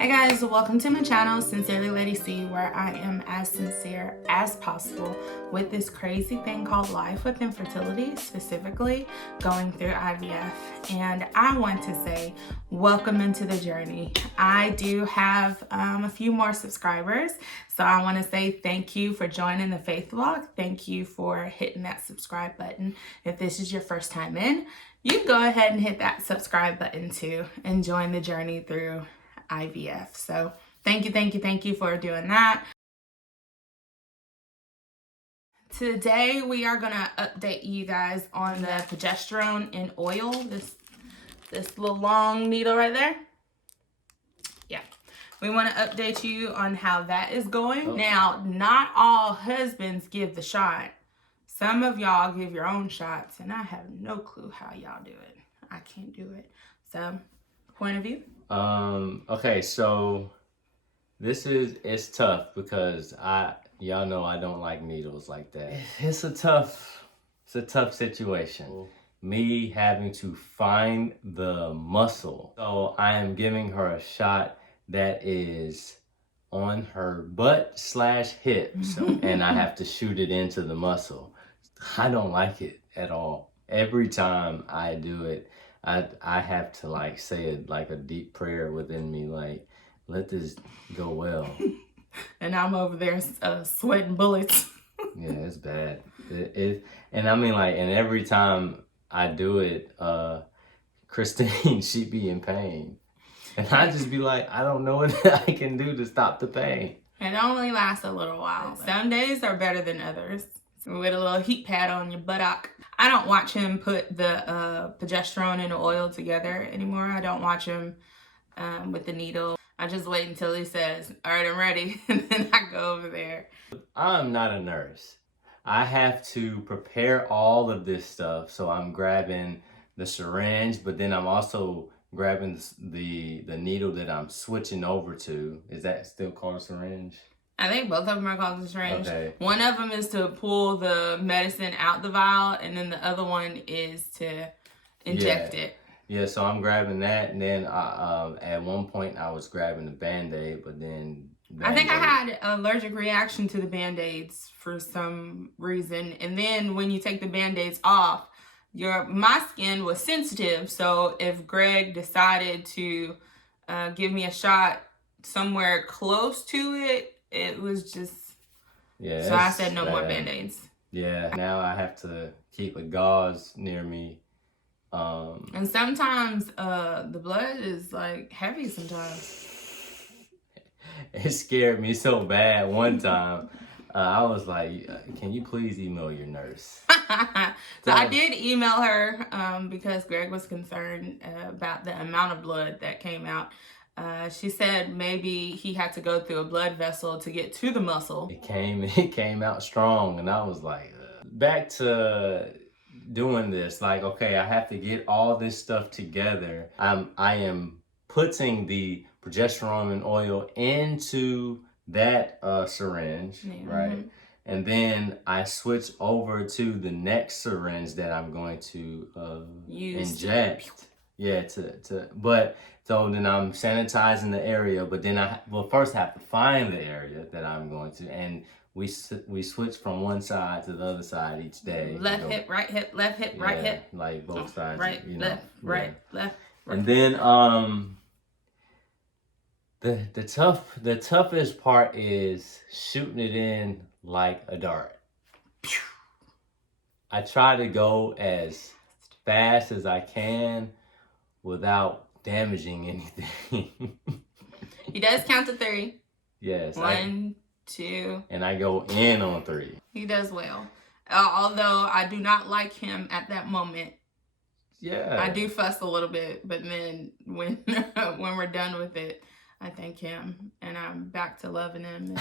Hey guys, welcome to my channel, Sincerely Lady C, where I am as sincere as possible with this crazy thing called life with infertility, specifically going through IVF. And I want to say welcome into the journey. I do have a few more subscribers, so I want to say thank you for joining the faith walk. Thank you for hitting that subscribe button. If this is your first time in, you can go ahead and hit that subscribe button too and join the journey through IVF. So thank you for doing that. Today we are gonna update you guys on the progesterone in oil. This little long needle right there. Yeah, we want to update you on how that is going. Now, not all husbands give the shot. Some of y'all give your own shots, and I have no clue how y'all do it. I can't do it. So, point of view. Okay, so it's tough because y'all know I don't like needles like that. It's a tough situation. Me having to find the muscle. So I am giving her a shot that is on her butt/hip. And I have to shoot it into the muscle. I don't like it at all. Every time I do it, I have to like say a deep prayer within me, like, let this go well. And I'm over there sweating bullets. Yeah, it's bad. And I mean, like, and every time I do it, Christine, she be in pain. And I just be like, I don't know what I can do to stop the pain. It only lasts a little while. Some days are better than others. With a little heat pad on your buttock. I don't watch him put the progesterone and the oil together anymore. I don't watch him with the needle. I just wait until he says, all right, I'm ready. And then I go over there. I'm not a nurse. I have to prepare all of this stuff. So I'm grabbing the syringe, but then I'm also grabbing the needle that I'm switching over to. Is that still called a syringe? I think both of them are called the syringe. Okay. One of them is to pull the medicine out the vial, and then the other one is to inject it. Yeah, so I'm grabbing that, and then at one point I was grabbing the Band-Aid, but then I think I had an allergic reaction to the Band-Aids for some reason. And then when you take the Band-Aids off, my skin was sensitive. So if Greg decided to give me a shot somewhere close to it, it was just, yeah. So I said no more Band-Aids. Yeah, now I have to keep a gauze near me. And sometimes the blood is like heavy sometimes. It scared me so bad one time. I was like, can you please email your nurse? So I did email her because Greg was concerned about the amount of blood that came out. She said maybe he had to go through a blood vessel to get to the muscle. It came out strong, and I was like, back to doing this. Like, okay, I have to get all this stuff together. I am putting the progesterone and oil into that syringe, right? And then I switch over to the next syringe that I'm going to inject. Yeah, but so then I'm sanitizing the area, but then first I have to find the area that I'm going to, and we switch from one side to the other side each day. Left hip, right hip, left hip, right hip. Like both sides. Right, left, right, left. Right. And then the toughest part is shooting it in like a dart. I try to go as fast as I can without damaging anything. He does count to 3. Yes. 1, 2. And I go in on 3. He does well. Although I do not like him at that moment. Yeah. I do fuss a little bit, but then when when we're done with it, I thank him and I'm back to loving him.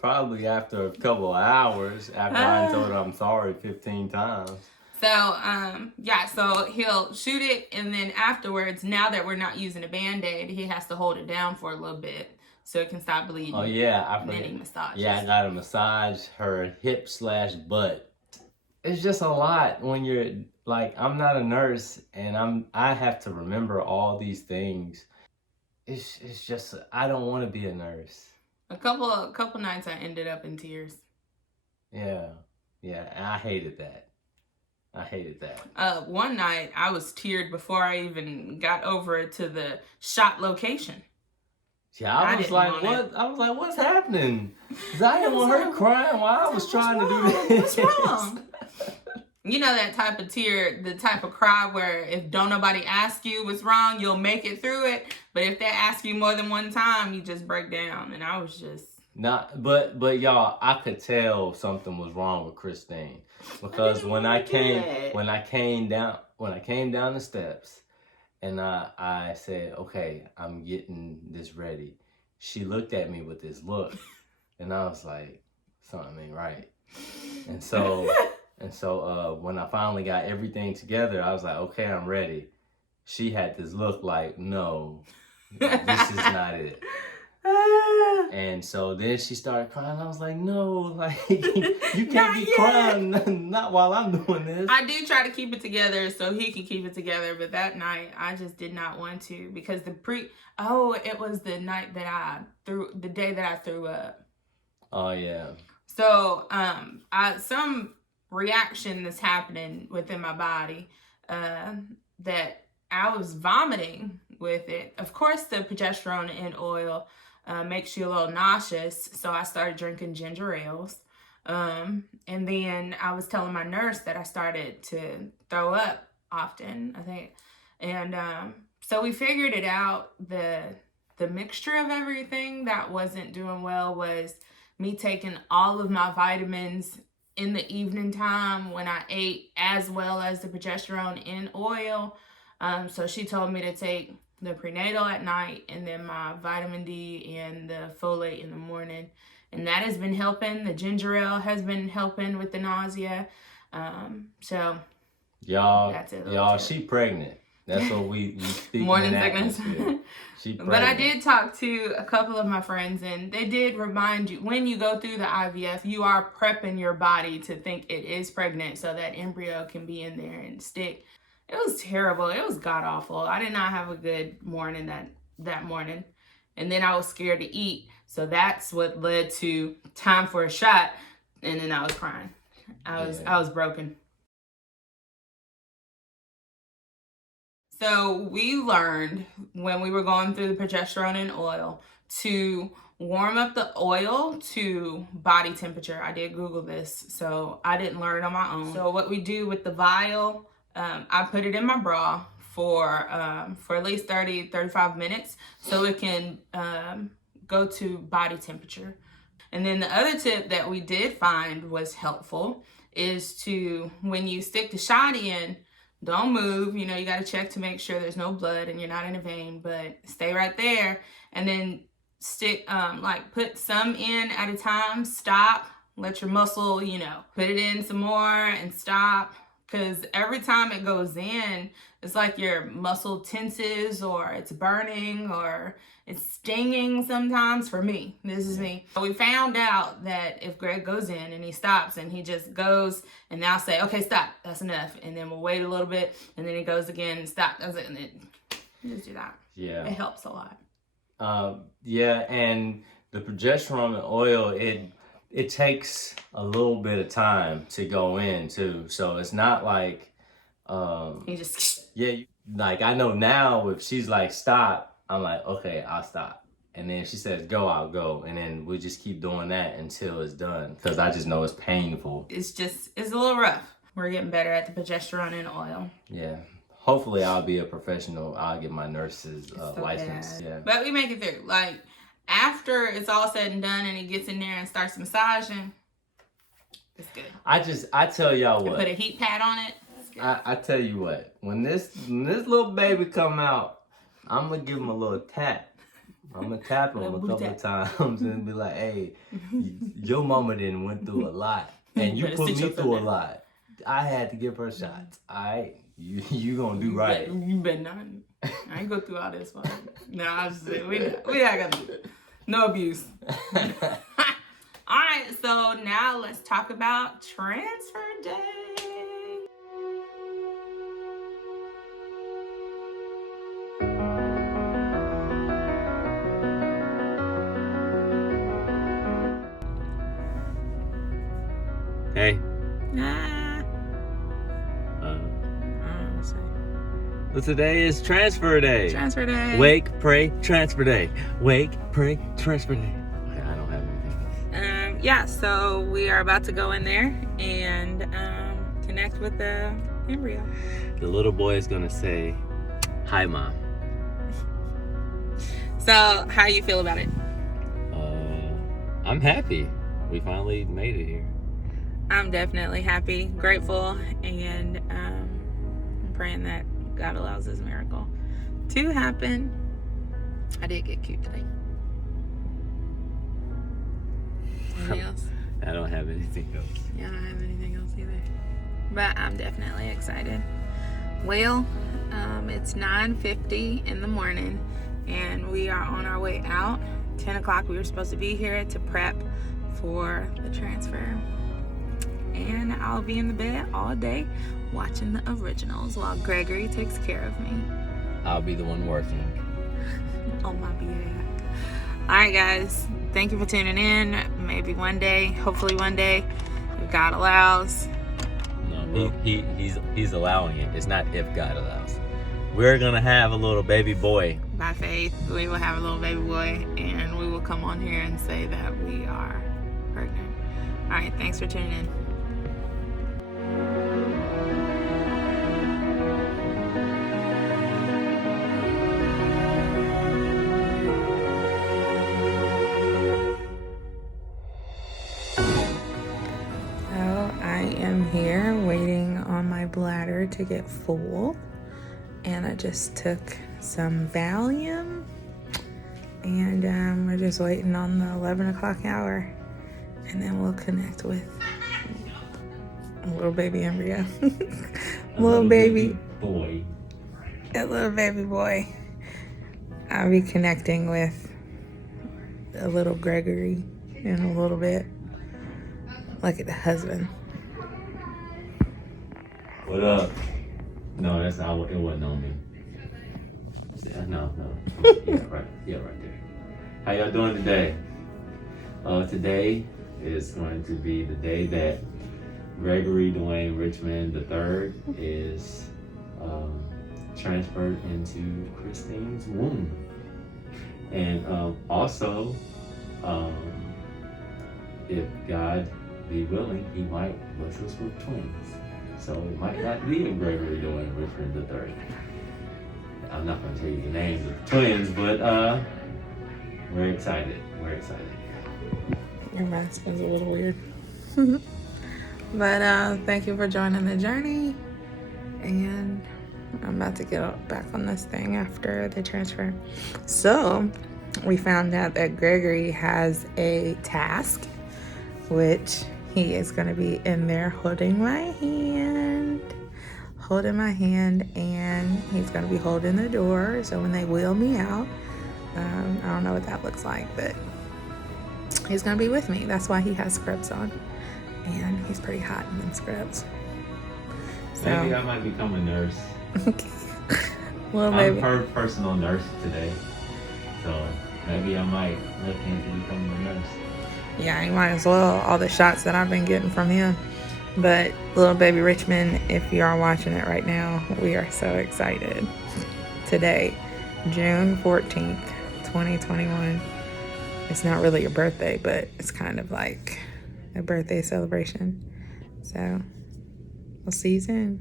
Probably after a couple of hours after I told him I'm sorry 15 times. So, yeah, so he'll shoot it, and then afterwards, now that we're not using a Band-Aid, he has to hold it down for a little bit so it can stop bleeding. Oh, yeah. And then he massages. Yeah, I got to massage her hip/butt. It's just a lot when you're, like, I'm not a nurse, and I have to remember all these things. it's just I don't want to be a nurse. A couple nights I ended up in tears. Yeah, and I hated that. One night I was teared before I even got over to the shot location. Yeah, I was like, what? I was like, what's happening? Cause I didn't want her crying while I was trying to do this. What's wrong? You know that type of tear, the type of cry where if don't nobody ask you what's wrong, you'll make it through it. But if they ask you more than one time, you just break down. And I was just but y'all, I could tell something was wrong with Christine because when I came down the steps and I said, okay, I'm getting this ready. She looked at me with this look, and I was like, something ain't right. And so when I finally got everything together, I was like, okay, I'm ready. She had this look like, no, this is not it. And so then she started crying. I was like, no, like, you can't be crying, not while I'm doing this. I do try to keep it together so he can keep it together, but that night I just did not want to because it was the night that the day that I threw up. Oh, yeah. So, some reaction that's happening within my body, that I was vomiting with it. Of course, the progesterone in oil makes you a little nauseous, so I started drinking ginger ales. And then I was telling my nurse that I started to throw up often, I think. And so we figured it out. The mixture of everything that wasn't doing well was me taking all of my vitamins in the evening time when I ate, as well as the progesterone in oil. So she told me to take the prenatal at night and then my vitamin D and the folate in the morning. And that has been helping. The ginger ale has been helping with the nausea. So y'all, she pregnant. That's what we speak. Morning sickness. She pregnant. But I did talk to a couple of my friends, and they did remind you, when you go through the IVF, you are prepping your body to think it is pregnant so that embryo can be in there and stick. It was terrible. It was god-awful. I did not have a good morning that morning. And then I was scared to eat. So that's what led to time for a shot. And then I was crying. I was broken. So we learned when we were going through the progesterone and oil to warm up the oil to body temperature. I did Google this, so I didn't learn it on my own. So what we do with the vial, I put it in my bra for at least 35 minutes so it can go to body temperature. And then the other tip that we did find was helpful is to, when you stick the shot in, don't move. You know, you got to check to make sure there's no blood and you're not in a vein, but stay right there. And then stick, put some in at a time, stop, let your muscle, put it in some more and stop. Because every time it goes in, it's like your muscle tenses or it's burning or it's stinging sometimes. For me, this is me. We found out that if Greg goes in and he stops and he just goes, and I'll say, okay, stop, that's enough. And then we'll wait a little bit and then he goes again and stop, that's it. And then just do that. Yeah. It helps a lot. And the progesterone and oil, it takes a little bit of time to go in too. So it's not like, you just, like I know now if she's like, stop, I'm like, okay, I'll stop. And then she says, go, I'll go. And then we just keep doing that until it's done. Cause I just know it's painful. It's a little rough. We're getting better at the progesterone and oil. Yeah. Hopefully I'll be a professional. I'll get my nurse's license. Yeah. But we make it through. Like, after it's all said and done and he gets in there and starts massaging, it's good. I tell y'all what. Put a heat pad on it. I tell you what. When this little baby come out, I'm gonna give him a little tap. I'm gonna tap him a couple of times and be like, hey, your mama didn't went through a lot. And you put me through a lot. I had to give her shots. Alright? You gonna do right. You better not. I ain't go through all this one. No, I was just saying, we not gonna do it. No abuse. Alright, so now let's talk about transfer day. Hey. Nah. I don't know. Well, today is transfer day. Transfer day. Wake, pray, transfer day. Wake, pray, transfer day. Okay, I don't have anything. Yeah, so we are about to go in there and connect with the embryo. The little boy is gonna say, "Hi, Mom." So, how you feel about it? I'm happy. We finally made it here. I'm definitely happy, grateful, and I'm praying that God allows this miracle to happen. I did get cute today. Anything else? I don't have anything else. Yeah, I don't have anything else either. But I'm definitely excited. Well, it's 9:50 in the morning, and we are on our way out. 10 o'clock, we were supposed to be here to prep for the transfer. And I'll be in the bed all day watching the originals while Gregory takes care of me. I'll be the one working. On my behalf. Alright guys, thank you for tuning in. Maybe one day, hopefully one day, if God allows. No, he's allowing it. It's not if God allows. We're gonna have a little baby boy. By faith, we will have a little baby boy, and we will come on here and say that we are pregnant. Alright, thanks for tuning in. Here waiting on my bladder to get full, and I just took some Valium, and we're just waiting on the 11 o'clock hour, and then we'll connect with a little baby embryo. little baby boy. A little baby boy. I'll be connecting with a little Gregory in a little bit. Look at the husband. What up? No, that's not. It wasn't on me. No. Yeah, right there. How y'all doing today? Today is going to be the day that Gregory Dwayne Richmond III is transferred into Christine's womb, and also, if God be willing, he might bless us with twins. So it might not be a Gregory Dwayne Richmond III. I'm not going to tell you the names of the twins, but we're excited. Your mask is a little weird. But thank you for joining the journey. And I'm about to get back on this thing after the transfer. So we found out that Gregory has a task, which he is going to be in there holding my hand, and he's going to be holding the door. So when they wheel me out, I don't know what that looks like, but he's going to be with me. That's why he has scrubs on, and he's pretty hot in them scrubs. So maybe I might become a nurse. Well, I'm her personal nurse today, so maybe I might look into becoming a nurse. Yeah, you might as well. All the shots that I've been getting from him. But little baby Richmond, if you are watching it right now, we are so excited. Today, June 14th, 2021. It's not really your birthday, but it's kind of like a birthday celebration. So, we'll see you soon.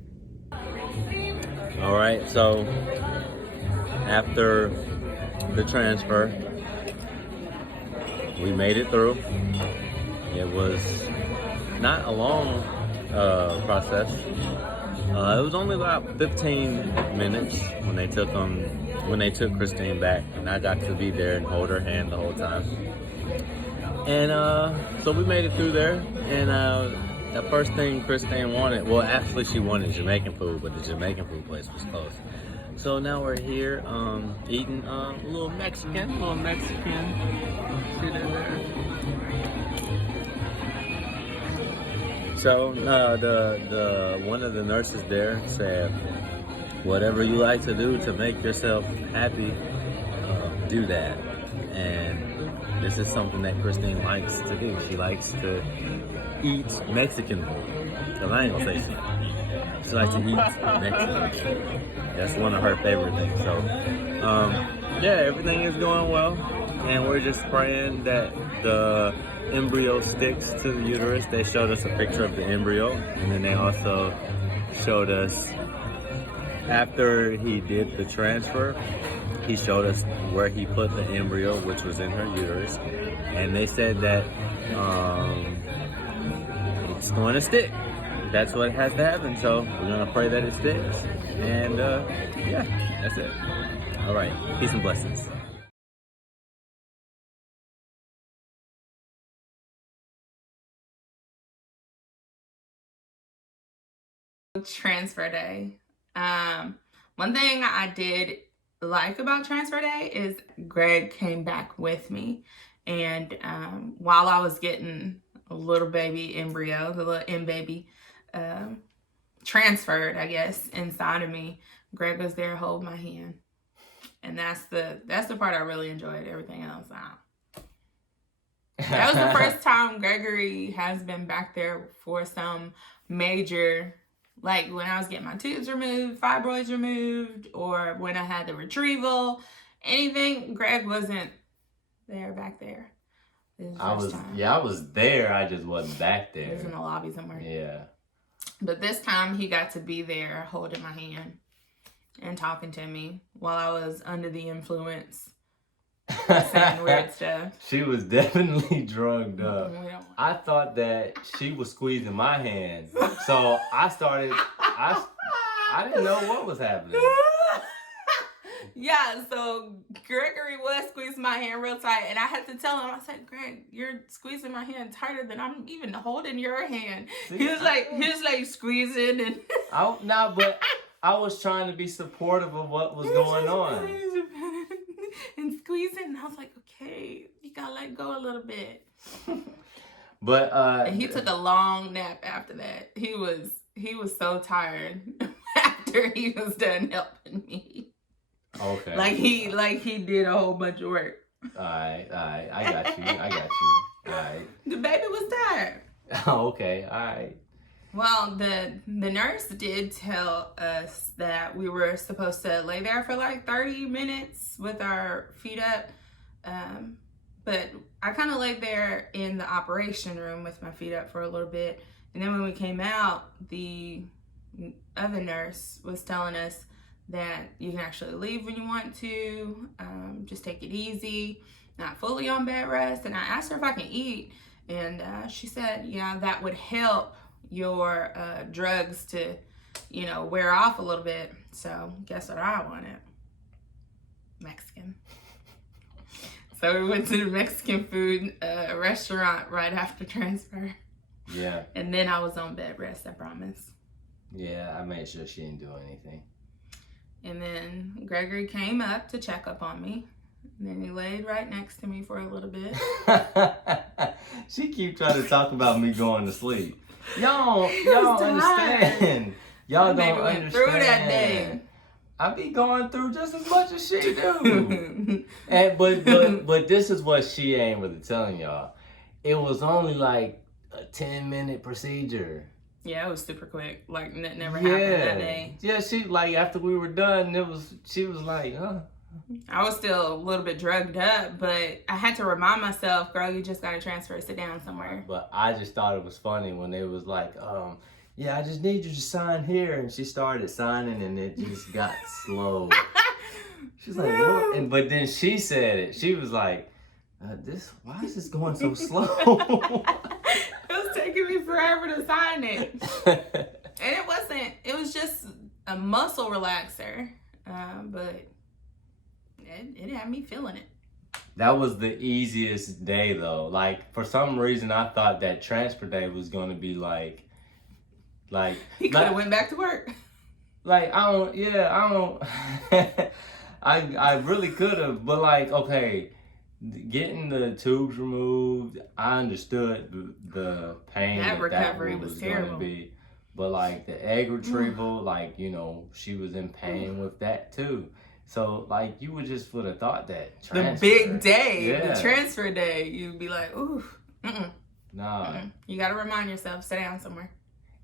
All right, so after the transfer, we made it through. It was not a long process. It was only about 15 minutes when they took Christine back, and I got to be there and hold her hand the whole time. And so we made it through there, and the first thing Christine wanted, well, actually she wanted Jamaican food, but the Jamaican food place was closed. So now we're here eating a little Mexican. See that there? So the one of the nurses there said, whatever you like to do to make yourself happy, do that. And this is something that Christine likes to do. She likes to eat Mexican food. Because I ain't gonna say shit. She likes to eat Mexican food. That's one of her favorite things. So, yeah, everything is going well. And we're just praying that the embryo sticks to the uterus. They showed us a picture of the embryo. And then they also showed us, after he did the transfer, he showed us where he put the embryo, which was in her uterus. And they said that it's going to stick. That's what has to happen. So we're going to pray that it sticks. And yeah, that's it. All right. Peace and blessings. Transfer day. One thing I did like about transfer day is Greg came back with me, and while I was getting a little baby embryo, the little M baby, transferred, I guess, inside of me, Greg was there holding my hand, and that's the part I really enjoyed. Everything else, that was the first time Gregory has been back there for some major, like when I was getting my tubes removed, fibroids removed, or when I had the retrieval, anything. Greg wasn't there back there. I was there. I just wasn't back there. He was in the lobby somewhere. Yeah. But this time he got to be there holding my hand and talking to me while I was under the influence, saying weird stuff. She was definitely drugged up. I thought that she was squeezing my hand. So I didn't know what was happening. Yeah, so Gregory was squeezing my hand real tight, and I had to tell him, I said, Greg, you're squeezing my hand tighter than I'm even holding your hand. See, he was like squeezing and but I was trying to be supportive of what was going on. And squeezing, and I was like, okay, you gotta let go a little bit. But and he took a long nap after that. He was so tired after he was done helping me. Okay. Like he did a whole bunch of work. Alright, I got you. Alright. The baby was tired. Oh, okay, alright. Well, the nurse did tell us that we were supposed to lay there for like 30 minutes with our feet up. But I kind of laid there in the operation room with my feet up for a little bit. And then when we came out, the other nurse was telling us that you can actually leave when you want to. Just take it easy, not fully on bed rest. And I asked her if I can eat. And she said, yeah, that would help your drugs to, wear off a little bit. So guess what I wanted? Mexican. So we went to the Mexican food restaurant right after transfer. Yeah. And then I was on bed rest, I promise. Yeah, I made sure she didn't do anything. And then Gregory came up to check up on me. And then he laid right next to me for a little bit. She keep trying to talk about me going to sleep. Y'all understand. Y'all don't understand. Through that day. I be going through just as much as she do. But this is what she ain't really telling y'all. It was only like a 10-minute procedure. Yeah, it was super quick. Like, never happened that day. Yeah, she, like, after we were done, she was like, huh? I was still a little bit drugged up, but I had to remind myself, girl, you just got to transfer, sit down somewhere. But I just thought it was funny when they was like, yeah, I just need you to sign here. And she started signing, and it just got slow. She's like, what? But then she said it. She was like, why is this going so slow? It was taking me forever to sign it. And it was just a muscle relaxer. But it had me feeling it. That was the easiest day though. Like, for some reason I thought that transfer day was gonna be like he could have went back to work. Like, I really could have, but like, okay, getting the tubes removed, I understood the pain that recovery was terrible. Gonna be. But like the egg retrieval, like, she was in pain with that too. So, like, you would just would have thought that the big day, yeah. the transfer day, you'd be like, ooh, Nah. You got to remind yourself, sit down somewhere.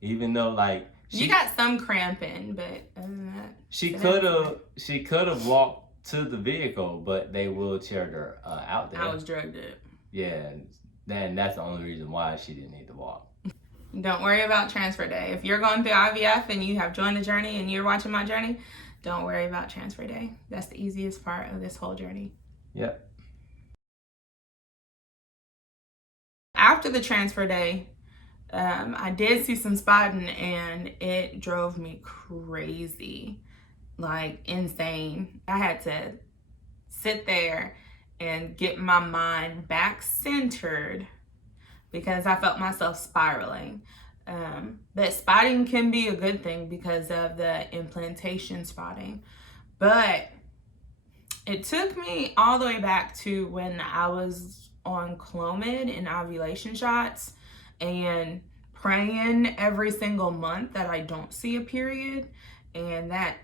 Even though, like, you got some cramping, but other than that, she could have walked to the vehicle, but they wheelchaired her out there. I was drugged up. Yeah, and that's the only reason why she didn't need to walk. Don't worry about transfer day. If you're going through IVF and you have joined the journey and you're watching my journey, don't worry about transfer day. That's the easiest part of this whole journey. Yep. After the transfer day, I did see some spotting and it drove me crazy, like insane. I had to sit there and get my mind back centered because I felt myself spiraling. But spotting can be a good thing because of the implantation spotting. But it took me all the way back to when I was on Clomid and ovulation shots and praying every single month that I don't see a period, and that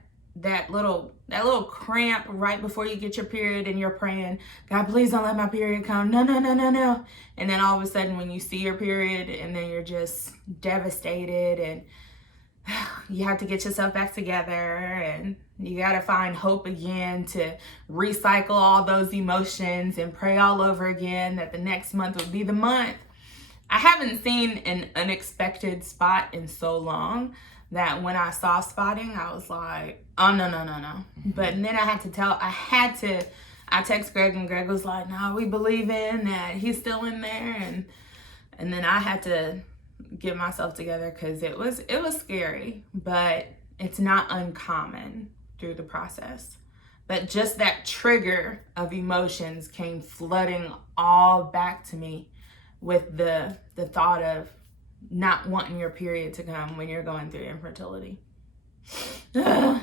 little cramp right before you get your period and you're praying, God, please don't let my period come. No. And then all of a sudden when you see your period and then you're just devastated and you have to get yourself back together and you got to find hope again to recycle all those emotions and pray all over again that the next month would be the month. I haven't seen an unexpected spot in so long that when I saw spotting, I was like, oh, no. But then I text Greg and Greg was like, no, we believe in that he's still in there. And then I had to get myself together because it was scary, but it's not uncommon through the process. But just that trigger of emotions came flooding all back to me with the thought of not wanting your period to come when you're going through infertility. Yeah,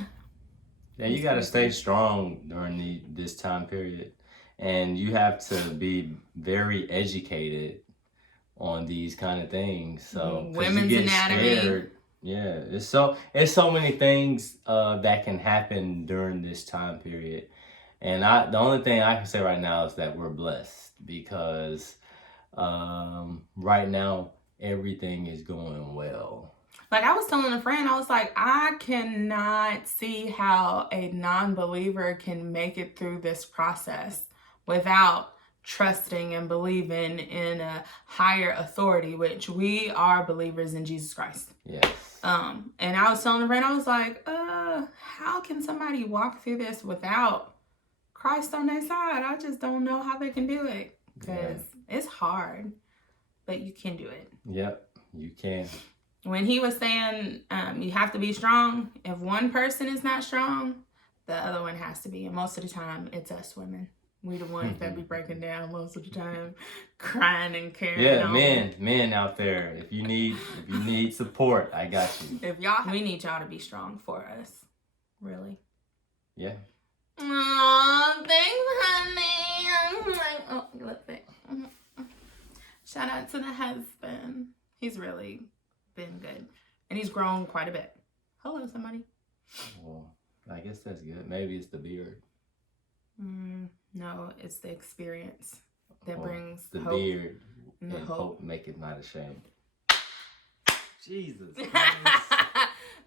you got to stay strong during this time period, and you have to be very educated on these kind of things. So women's anatomy. Scared, yeah, it's so many things that can happen during this time period, and the only thing I can say right now is that we're blessed because right now everything is going well. Like I was telling a friend, I was like, I cannot see how a non-believer can make it through this process without trusting and believing in a higher authority, which we are believers in Jesus Christ. Yes. And I was telling a friend, I was like, how can somebody walk through this without Christ on their side? I just don't know how they can do it because it's hard, but you can do it. Yep, you can. When he was saying you have to be strong, if one person is not strong, the other one has to be. And most of the time, it's us women. We the ones that be breaking down most of the time, crying and carrying on. Yeah, men out there, if you need support, I got you. We need y'all to be strong for us. Really. Yeah. Aw, thanks, honey. Oh, look it. Shout out to the husband. He's really been good. And he's grown quite a bit. Hello, somebody. Well, I guess that's good. Maybe it's the beard. No, it's the experience that brings the hope. Beard and hope make it not a shame. Jesus.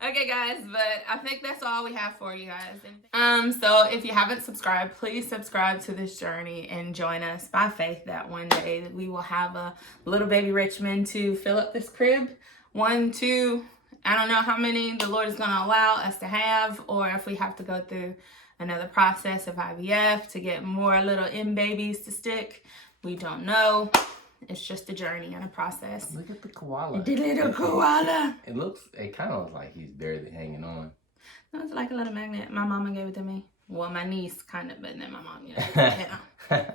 Okay, guys, but I think that's all we have for you guys. So if you haven't subscribed, please subscribe to this journey and join us by faith that one day that we will have a little baby Richmond to fill up this crib. 1, 2, I don't know how many the Lord is going to allow us to have, or if we have to go through another process of IVF to get more little M babies to stick. We don't know. It's just a journey and a process. Look at the koala. The little koala. It kind of looks like he's barely hanging on. No, it's like a little magnet. My mama gave it to me. Well, my niece kind of, but then my mom, yeah.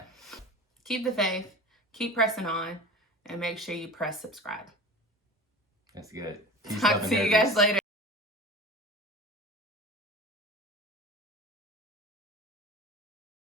Keep the faith. Keep pressing on. And make sure you press subscribe. That's good. Talk to you guys later.